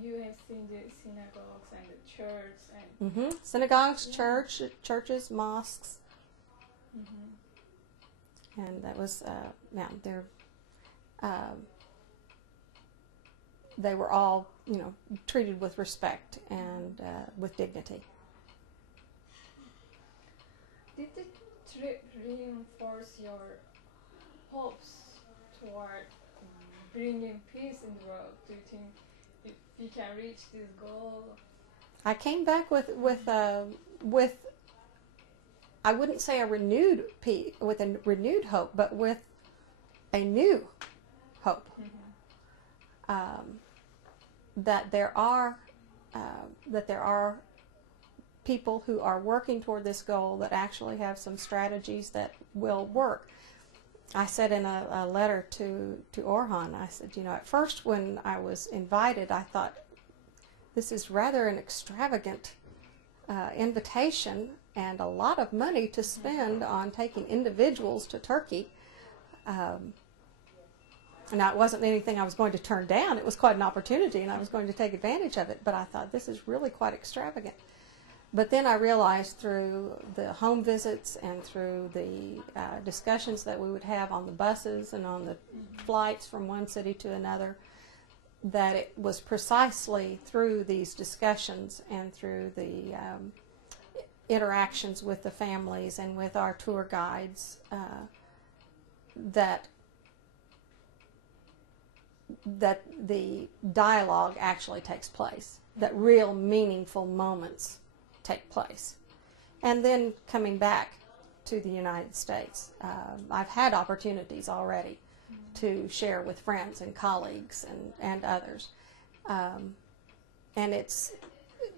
you have seen the synagogues and the church and synagogues, churches, mosques, and that was they were all treated with respect and with dignity. Did the trip reinforce your hopes toward bringing peace in the world? Do you think you can reach this goal? I came back with I wouldn't say a renewed hope, but with a new hope. That there are people who are working toward this goal that actually have some strategies that will work. I said in a letter to Orhan, I said, at first when I was invited, I thought, this is rather an extravagant invitation and a lot of money to spend on taking individuals to Turkey. Now, it wasn't anything I was going to turn down. It was quite an opportunity, and I was going to take advantage of it. But I thought, this is really quite extravagant. But then I realized through the home visits and through the discussions that we would have on the buses and on the flights from one city to another, that it was precisely through these discussions and through the interactions with the families and with our tour guides that the dialogue actually takes place, that real meaningful moments take place. And then coming back to the United States, I've had opportunities already to share with friends and colleagues and others. And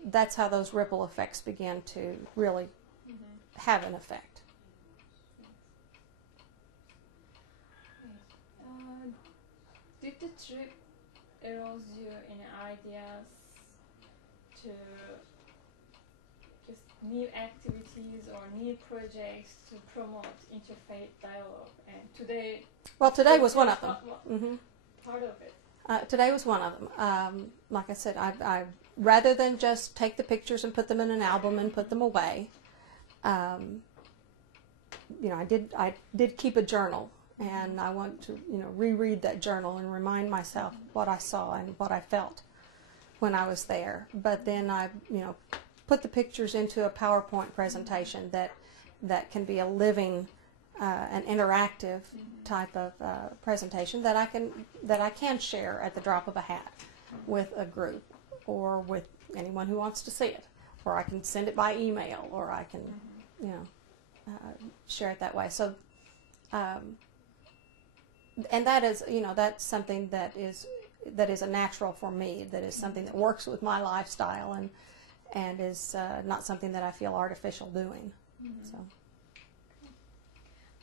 that's how those ripple effects begin to really have an effect. Did the trip arouse you any ideas to just new activities or new projects to promote interfaith dialogue? And today was one of them. Part of it. Today was one of them. Like I said, I rather than just take the pictures and put them in an album and put them away, I did keep a journal. And I want to, reread that journal and remind myself what I saw and what I felt when I was there. But then I, put the pictures into a PowerPoint presentation that can be a living, an interactive type of presentation that I can share at the drop of a hat with a group or with anyone who wants to see it, or I can send it by email, or I can, share it that way. So. And that is, that's something that is a natural for me. That is something that works with my lifestyle and is not something that I feel artificial doing. So.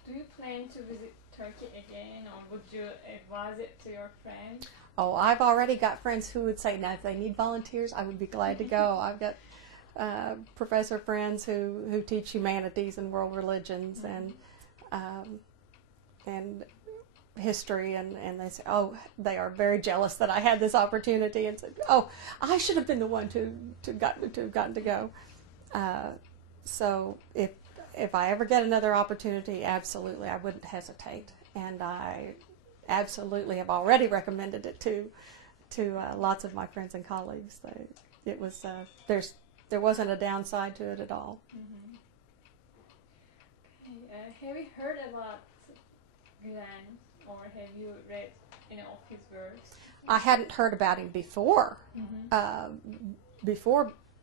Do you plan to visit Turkey again, or would you advise it to your friends? Oh, I've already got friends who would say, now if they need volunteers, I would be glad to go. I've got professor friends who teach humanities and world religions and history, and they say, they are very jealous that I had this opportunity, and said, I should have been the one to have gotten to go. So if I ever get another opportunity, absolutely, I wouldn't hesitate, and I absolutely have already recommended it to lots of my friends and colleagues. It was there wasn't a downside to it at all. Okay. Have you heard about Gulen? Or have you read any of his works? I hadn't heard about him before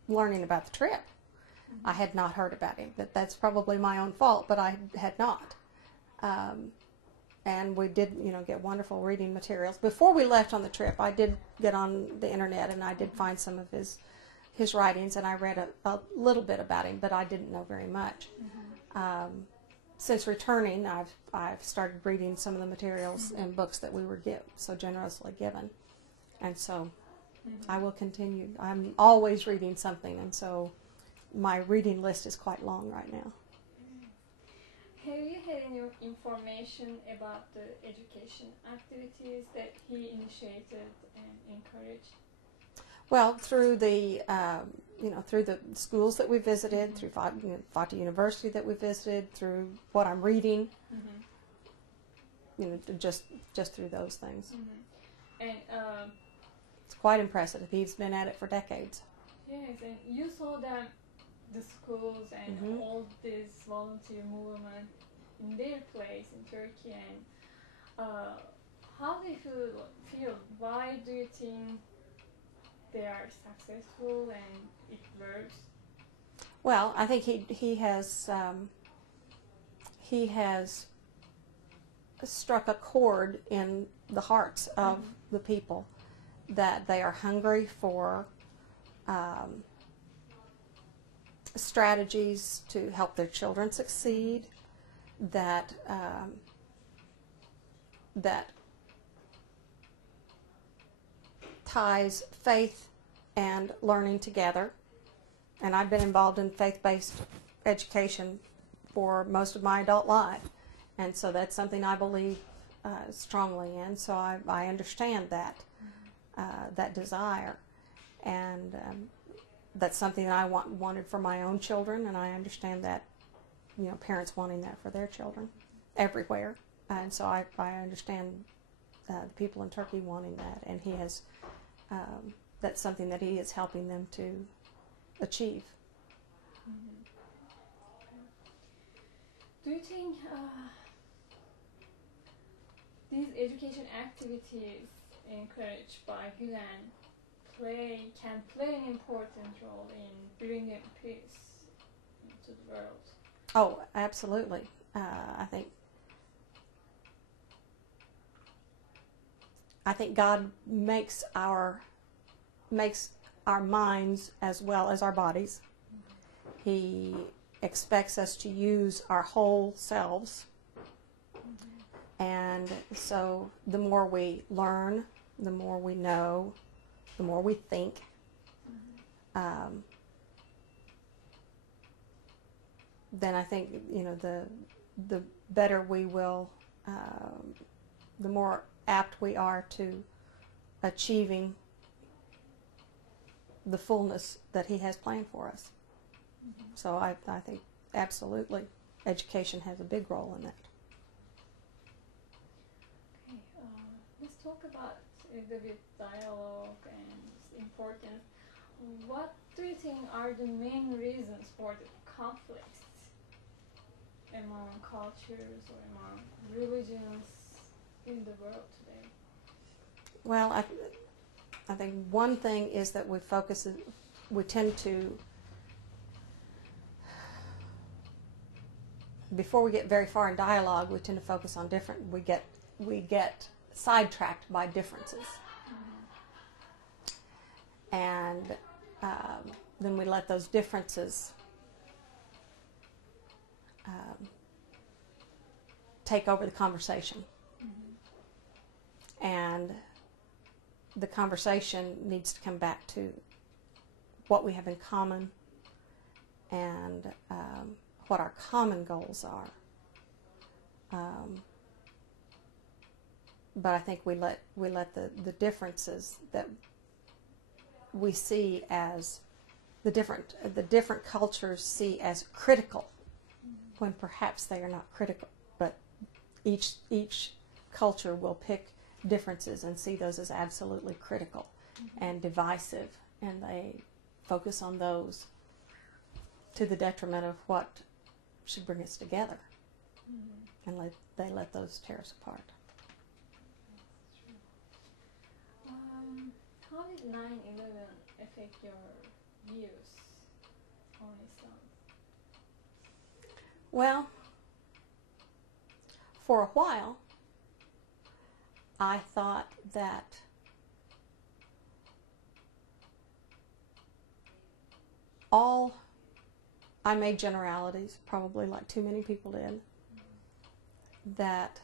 learning about the trip. I had not heard about him. That's probably my own fault, but I had not. And we did, get wonderful reading materials. Before we left on the trip, I did get on the internet and I did find some of his writings, and I read a little bit about him, but I didn't know very much. Since returning, I've started reading some of the materials and books that we were so generously given, and so I will continue. I'm always reading something, and so my reading list is quite long right now. Have you had any information about the education activities that he initiated and encouraged? Well, through the through the schools that we visited, through Fatah University that we visited, through what I'm reading, just through those things. And it's quite impressive. He's been at it for decades. yes, and you saw that the schools and all this volunteer movement in their place in Turkey, and how do you feel? Why do you think they are successful and it works? Well, I think he has struck a chord in the hearts of the people, that they are hungry for strategies to help their children succeed, that ties faith and learning together. And I've been involved in faith-based education for most of my adult life, and so that's something I believe strongly in. So I understand that that desire, and that's something that I wanted for my own children, and I understand that parents wanting that for their children everywhere, and so I understand the people in Turkey wanting that, and he has that's something that he is helping them to achieve. Do you think these education activities encouraged by Gulen can play an important role in bringing peace into the world? Oh, absolutely. I think God makes our minds as well as our bodies. He expects us to use our whole selves. And so the more we learn, the more we know, the more we think, then I think the better we will, the more apt we are to achieving the fullness that he has planned for us. So I think absolutely education has a big role in that. Okay, let's talk about a little bit dialogue and its importance. What do you think are the main reasons for the conflicts among cultures or among religions in the world today? Well, I think one thing is that we tend to, before we get very far in dialogue, we tend to focus on we get sidetracked by differences. And then we let those differences take over the conversation. And the conversation needs to come back to what we have in common and what our common goals are. But I think we let the differences that we see as the different cultures see as critical, when perhaps they are not critical. But each culture will pick differences and see those as absolutely critical and divisive, and they focus on those to the detriment of what should bring us together, and they let those tear us apart. How did 9/11 affect your views on Islam? Well, for a while, I thought that I made generalities, probably like too many people did, that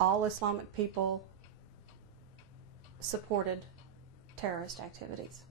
all Islamic people supported terrorist activities.